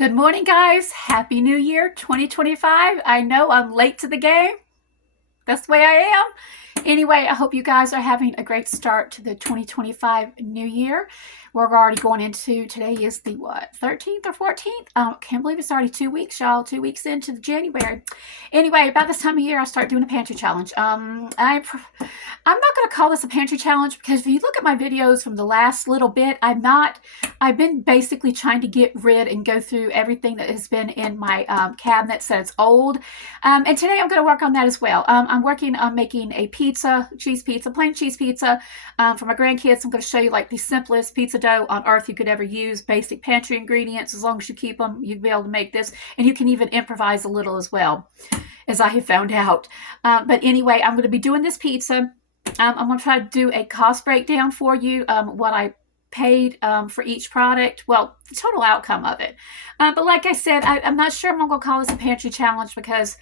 Good morning, guys. Happy New Year 2025. I know I'm late to the game. That's the way I am. Anyway, I hope you guys are having a great start to the 2025 new year. We're already going into, today is the what, 13th or 14th? I can't believe it's already 2 weeks, y'all. 2 weeks into January. Anyway, about this time of year, I start doing a pantry challenge. I'm not going to call this a pantry challenge because if you look at my videos from the last little bit, I've been basically trying to get rid and go through everything that has been in my cabinets that's old. And today I'm going to work on that as well. I'm working on making a cheese pizza, plain cheese pizza for my grandkids. I'm going to show you like the simplest pizza dough on earth you could ever use. Basic pantry ingredients. As long as you keep them, you'll be able to make this. And you can even improvise a little as well, as I have found out. But anyway, I'm going to be doing this pizza. I'm going to try to do a cost breakdown for you, what I paid for each product. Well, the total outcome of it. But like I said, I'm not sure I'm going to call this a pantry challenge because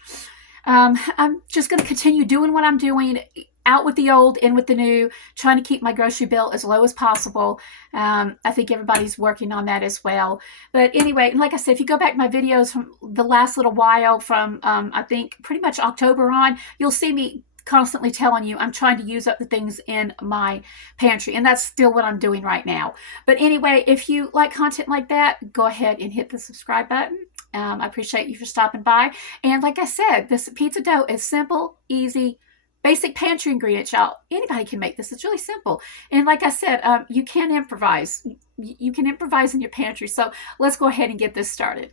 I'm just going to continue doing what I'm doing, out with the old, in with the new, trying to keep my grocery bill as low as possible. I think everybody's working on that as well. But anyway, like I said, if you go back to my videos from the last little while, from I think pretty much October on, you'll see me constantly telling you I'm trying to use up the things in my pantry, and that's still what I'm doing right now. But anyway, if you like content like that, go ahead and hit the subscribe button. I appreciate you for stopping by. And like I said, this pizza dough is simple, easy, basic pantry ingredients, y'all. Anybody can make this. It's really simple. And like I said, you can improvise. You can improvise in your pantry. So let's go ahead and get this started.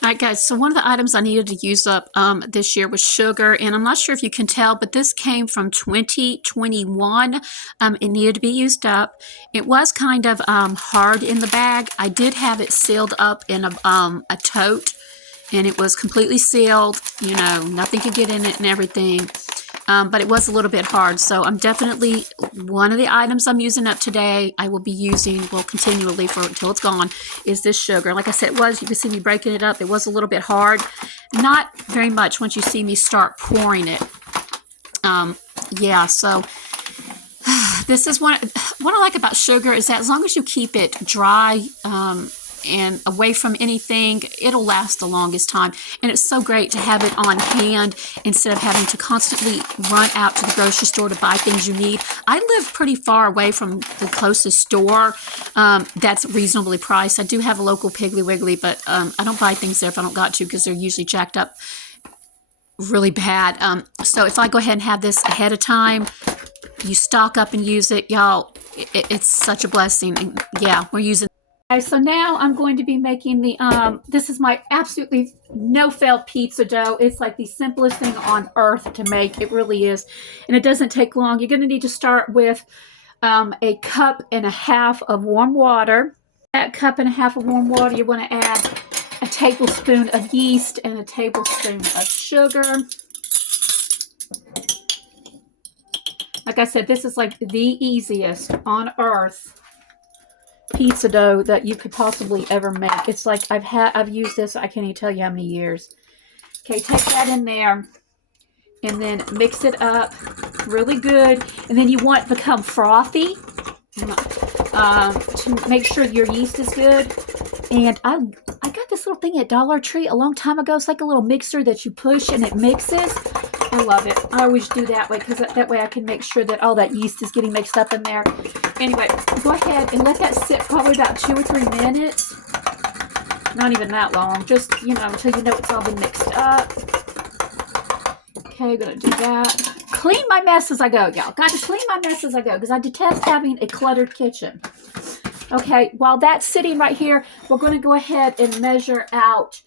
All right, guys, so one of the items I needed to use up this year was sugar, and I'm not sure if you can tell, but this came from 2021. It needed to be used up. It was kind of hard in the bag. I did have it sealed up in a tote, and it was completely sealed. You know, nothing could get in it and everything. But it was a little bit hard. So I'm definitely, one of the items I'm using up today, I will be using, well, continually for until it's gone, is this sugar. Like I said, you can see me breaking it up. It was a little bit hard. Not very much once you see me start pouring it. Yeah, so this is what I like about sugar is that as long as you keep it dry, and away from anything, it'll last the longest time. And it's so great to have it on hand instead of having to constantly run out to the grocery store to buy things you need. I live pretty far away from the closest store that's reasonably priced. I do have a local Piggly Wiggly, but I don't buy things there if I don't got to because they're usually jacked up really bad. So if I go ahead and have this ahead of time, you stock up and use it, y'all, it's such a blessing. And yeah, we're using. Okay, so now I'm going to be making the, this is my absolutely no-fail pizza dough. It's like the simplest thing on earth to make. It really is. And it doesn't take long. You're going to need to start with a cup and a half of warm water. That cup and a half of warm water, you want to add a tablespoon of yeast and a tablespoon of sugar. Like I said, this is like the easiest on earth pizza dough that you could possibly ever make. It's like I've used this, I can't even tell you how many years. Okay, take that in there and then mix it up really good. And then you want it to become frothy to make sure your yeast is good. And I got this little thing at Dollar Tree a long time ago. It's like a little mixer that you push and it mixes. I love it. I always do that way because that way I can make sure that all that yeast is getting mixed up in there. Anyway, go ahead and let that sit probably about 2 or 3 minutes. Not even that long. Just, until you know it's all been mixed up. Okay, gonna do that. Clean my mess as I go, y'all. Got to clean my mess as I go because I detest having a cluttered kitchen. Okay, while that's sitting right here, we're going to go ahead and measure out,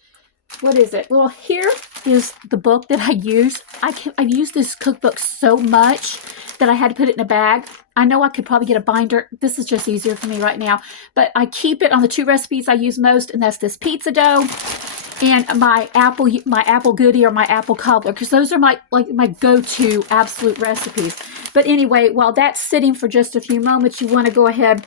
what is it? Well, here is the book that I use. I've used this cookbook so much that I had to put it in a bag. I know I could probably get a binder. This is just easier for me right now. But I keep it on the 2 recipes I use most, and that's this pizza dough and my apple goodie or my apple cobbler, because those are my go-to absolute recipes. But anyway, while that's sitting for just a few moments, you want to go ahead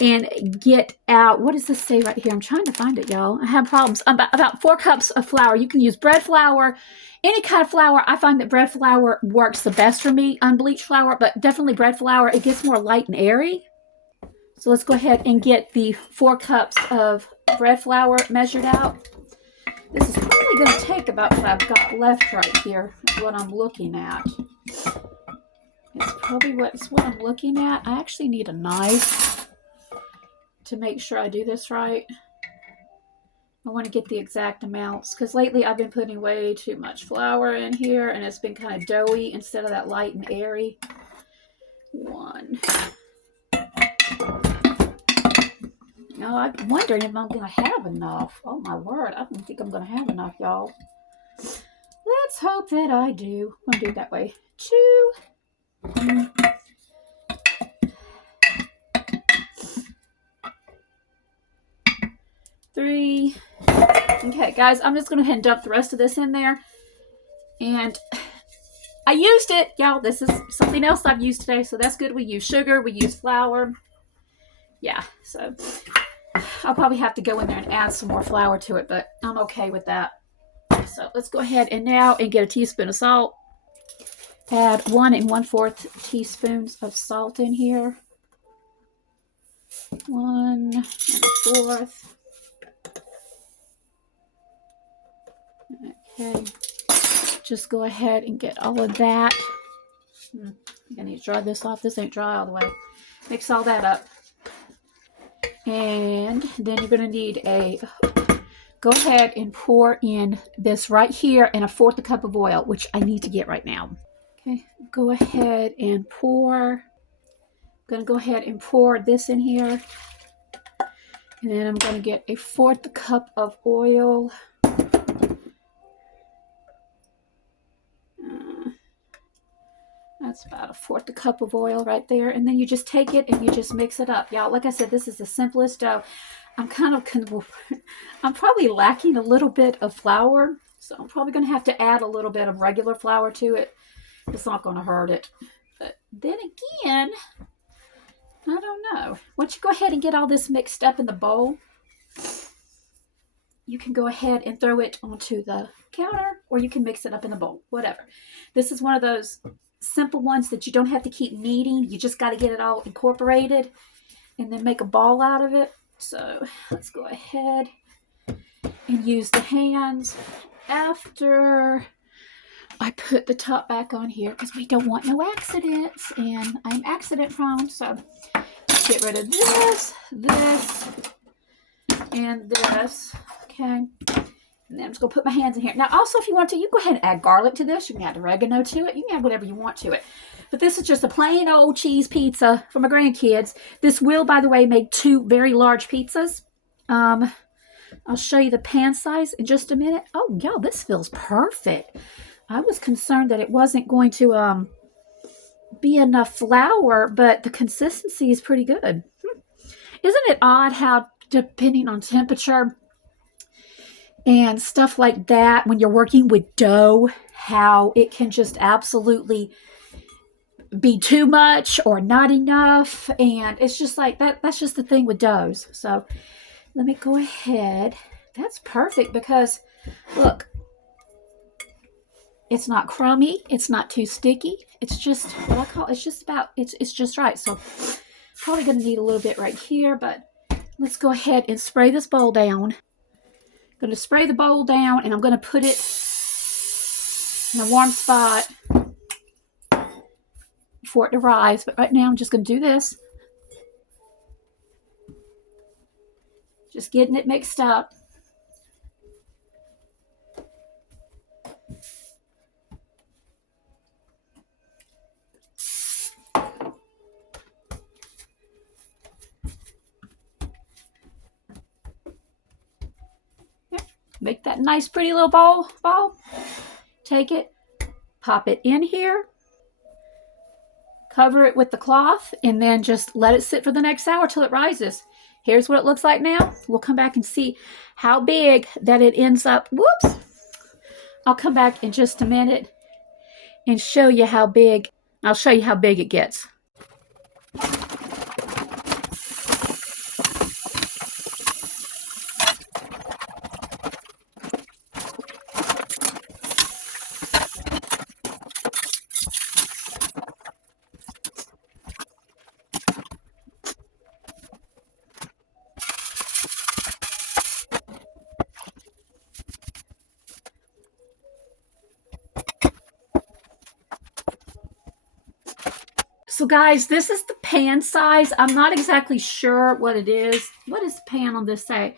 and get out, what does this say right here? I'm trying to find it, y'all. I have problems. About 4 cups of flour. You can use bread flour, any kind of flour. I find that bread flour works the best for me, unbleached flour, but definitely bread flour. It gets more light and airy. So let's go ahead and get the 4 cups of bread flour measured out. This is probably going to take about what I've got left right here, what I'm looking at. It's probably what I'm looking at. I actually need a knife to make sure I do this right. I want to get the exact amounts, because lately I've been putting way too much flour in here, and it's been kind of doughy instead of that light and airy. 1. No, I'm wondering if I'm going to have enough. Oh my word, I don't think I'm going to have enough, y'all. Let's hope that I do. I'm going to do it that way. 2. 3. Okay, guys, I'm just going to go ahead and dump the rest of this in there. And I used it. Y'all, this is something else I've used today, so that's good. We use sugar. We use flour. Yeah, so I'll probably have to go in there and add some more flour to it, but I'm okay with that. So let's go ahead and now get a teaspoon of salt. Add 1 1/4 teaspoons of salt in here. 1 1/4. Okay. Just go ahead and get all of that. I need to dry this off. This ain't dry all the way. Mix all that up. And then you're going to need go ahead and pour in this right here and 1/4 cup of oil, which I need to get right now. Okay, go ahead and pour. I'm going to go ahead and pour this in here. And then I'm going to get 1/4 cup of oil. That's about 1/4 cup of oil right there. And then you just take it and you just mix it up. Y'all, like I said, this is the simplest dough. I'm probably lacking a little bit of flour. So I'm probably going to have to add a little bit of regular flour to it. It's not going to hurt it. But then again, I don't know. Once you go ahead and get all this mixed up in the bowl, you can go ahead and throw it onto the counter, or you can mix it up in the bowl, whatever. This is one of those simple ones that you don't have to keep kneading. You just got to get it all incorporated and then make a ball out of it. So let's go ahead and use the hands after I put the top back on here, because we don't want no accidents, and I'm accident prone. So let's get rid of this, and this. Okay. And then I'm just going to put my hands in here. Now, also, if you want to, you go ahead and add garlic to this. You can add oregano to it. You can add whatever you want to it. But this is just a plain old cheese pizza for my grandkids. This will, by the way, make 2 very large pizzas. I'll show you the pan size in just a minute. Oh, y'all, this feels perfect. I was concerned that it wasn't going to be enough flour, but the consistency is pretty good. Isn't it odd how, depending on temperature and stuff like that, when you're working with dough, how it can just absolutely be too much or not enough. And it's just like that. That's just the thing with doughs. So let me go ahead. That's perfect, because look, it's not crummy. It's not too sticky. It's just what I call, it's just right. So probably going to need a little bit right here, but let's go ahead and spray this bowl down. I'm going to spray the bowl down, and I'm going to put it in a warm spot for it to rise. But right now I'm just going to do this. Just getting it mixed up. Make that nice, pretty little ball. Take it, pop it in here. Cover it with the cloth and then just let it sit for the next hour till it rises. Here's what it looks like now. We'll come back and see how big that it ends up. Whoops. I'll come back in just a minute and show you how big. I'll show you how big it gets. So guys, this is the pan size. I'm not exactly sure what it is. What does the pan on this say?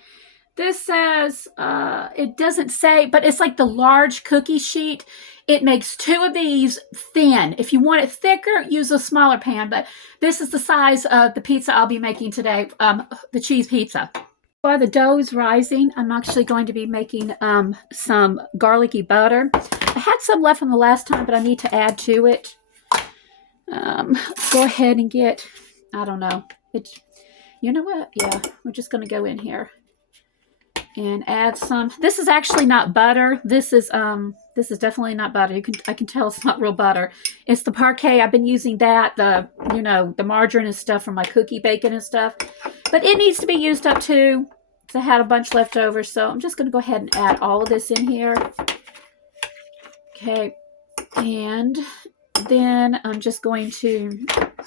This says, it doesn't say, but it's like the large cookie sheet. It makes 2 of these thin. If you want it thicker, use a smaller pan, but this is the size of the pizza I'll be making today, the cheese pizza. While the dough is rising, I'm actually going to be making some garlicky butter. I had some left from the last time, but I need to add to it. Go ahead and get, I don't know, you know what? Yeah, we're just going to go in here and add some. This is actually not butter. This is definitely not butter. I can tell it's not real butter. It's the parquet. I've been using that, the margarine and stuff from my cookie bacon and stuff. But it needs to be used up too. I had a bunch left over, so I'm just going to go ahead and add all of this in here. Okay, and then I'm just going to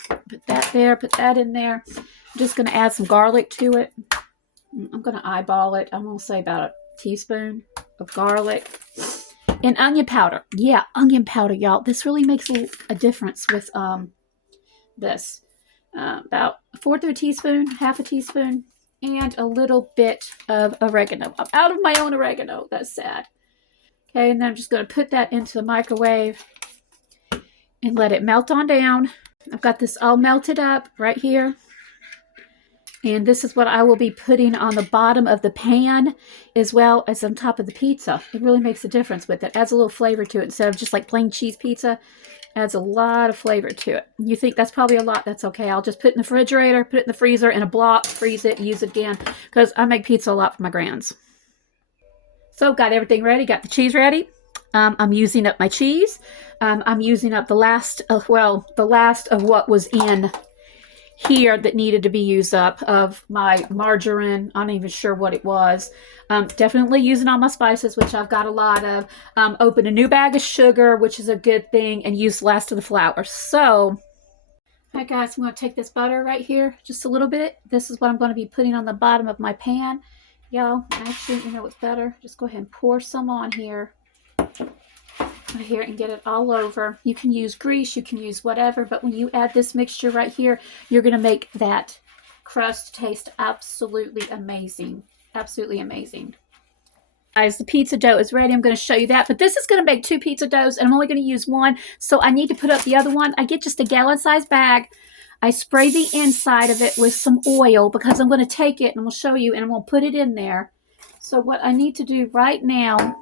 put that there, put that in there. I'm just going to add some garlic to it. I'm going to eyeball it. I'm going to say about a teaspoon of garlic. And onion powder. Yeah, onion powder, y'all. This really makes a difference with this. About 1/4 of a teaspoon, 1/2 a teaspoon, and a little bit of oregano. I'm out of my own oregano. That's sad. Okay, and then I'm just going to put that into the microwave and let it melt on down. I've got this all melted up right here. And this is what I will be putting on the bottom of the pan as well as on top of the pizza. It really makes a difference with it. Adds a little flavor to it instead of just like plain cheese pizza. Adds a lot of flavor to it. You think that's probably a lot? That's okay. I'll just put it in the refrigerator, put it in the freezer in a block, freeze it, use it again. Because I make pizza a lot for my grands. So got everything ready. Got the cheese ready. I'm using up my cheese. I'm using up the last of what was in here that needed to be used up of my margarine. I'm not even sure what it was. Definitely using all my spices, which I've got a lot of. Open a new bag of sugar, which is a good thing, and use the last of the flour. So, all right guys, I'm going to take this butter right here, just a little bit. This is what I'm going to be putting on the bottom of my pan. Y'all, actually, you know what's better? Just go ahead and pour some on here. Right here and get it all over. You can use grease, you can use whatever, but when you add this mixture right here, you're going to make that crust taste absolutely amazing. Absolutely amazing. Guys, the pizza dough is ready. I'm going to show you that, but this is going to make 2 pizza doughs, and I'm only going to use one, so I need to put up the other one. I get just a gallon-sized bag. I spray the inside of it with some oil because I'm going to take it, and we'll show you, and I'm going to put it in there. So what I need to do right now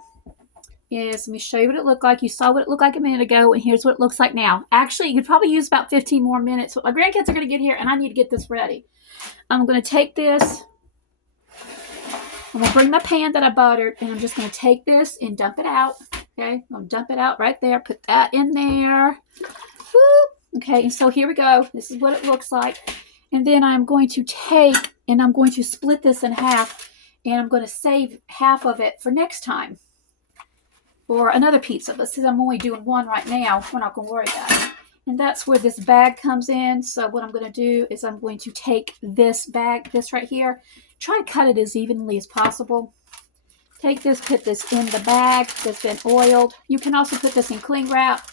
is, let me show you what it looked like. You saw what it looked like a minute ago, and here's what it looks like now. Actually, you could probably use about 15 more minutes. So my grandkids are going to get here, and I need to get this ready. I'm going to take this. I'm going to bring my pan that I buttered, and I'm just going to take this and dump it out. Okay, I'm going to dump it out right there. Put that in there. Whoop. Okay, and so here we go. This is what it looks like. And then I'm going to take, and I'm going to split this in half, and I'm going to save half of it for next time. Or another pizza, but since I'm only doing one right now, we're not going to worry about it. And that's where this bag comes in. So what I'm going to do is I'm going to take this bag, this right here, try to cut it as evenly as possible. Take this, put this in the bag that's been oiled. You can also put this in cling wrap,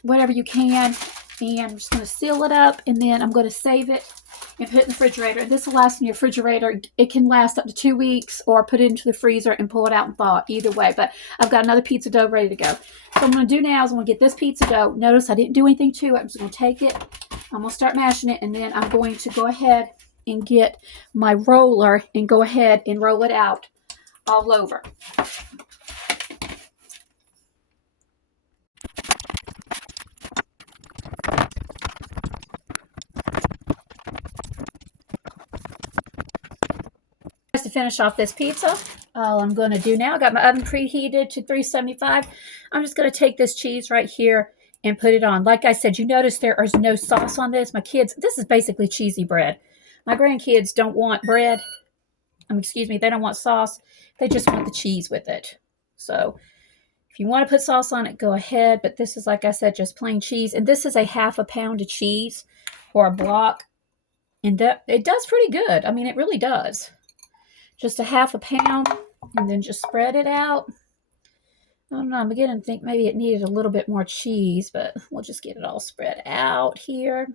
whatever you can. And I'm just going to seal it up, and then I'm going to save it and put it in the refrigerator. And this will last in your refrigerator. It can last up to 2 weeks, or put it into the freezer and pull it out and thaw it. Either way, but I've got another pizza dough ready to go. So what I'm going to do now is I'm going to get this pizza dough. Notice I didn't do anything to it. I'm just going to take it. I'm going to start mashing it, and then I'm going to go ahead and get my roller and go ahead and roll it out all over. finish off this pizza, all I'm going to do now, I got my oven preheated to 375. I'm just going to take this cheese right here and put it on. Like I said, you notice there is no sauce on this. My kids, this is basically cheesy bread. My grandkids don't want bread. Excuse me, they don't want sauce. They just want the cheese with it. So if you want to put sauce on it, go ahead. But this is, like I said, just plain cheese. And this is a half a pound of cheese or a block. And it does pretty good. I mean, it really does. Just a half a pound, and then just spread it out. I don't know, I'm beginning to think maybe it needed a little bit more cheese, but we'll just get it all spread out here.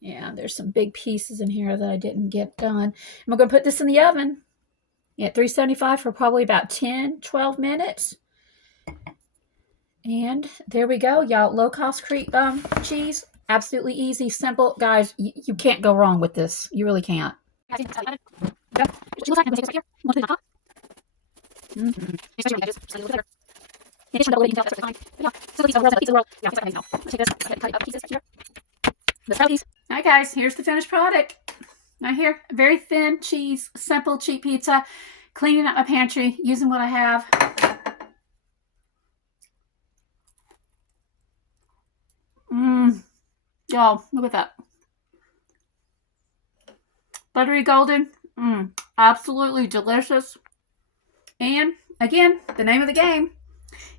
Yeah, there's some big pieces in here that I didn't get done. And we're going to put this in the oven at 375 for probably about 10-12 minutes. And there we go, y'all. Low-cost cheese. Absolutely easy, simple. Guys, you can't go wrong with this. You really can't. Alright guys, here's the finished product. Right here, very thin cheese, simple, cheap pizza. Cleaning up my pantry, using what I have. Y'all, look at that. Buttery golden. Absolutely delicious. And again, the name of the game,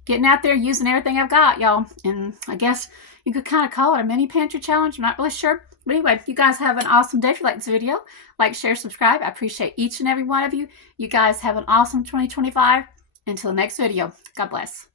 getting out there using everything I've got, y'all. And I guess you could kind of call it a mini pantry challenge. I'm not really sure. But anyway, you guys have an awesome day. If you like this video, like, share, subscribe. I appreciate each and every one of you. You guys have an awesome 2025. Until the next video, God bless.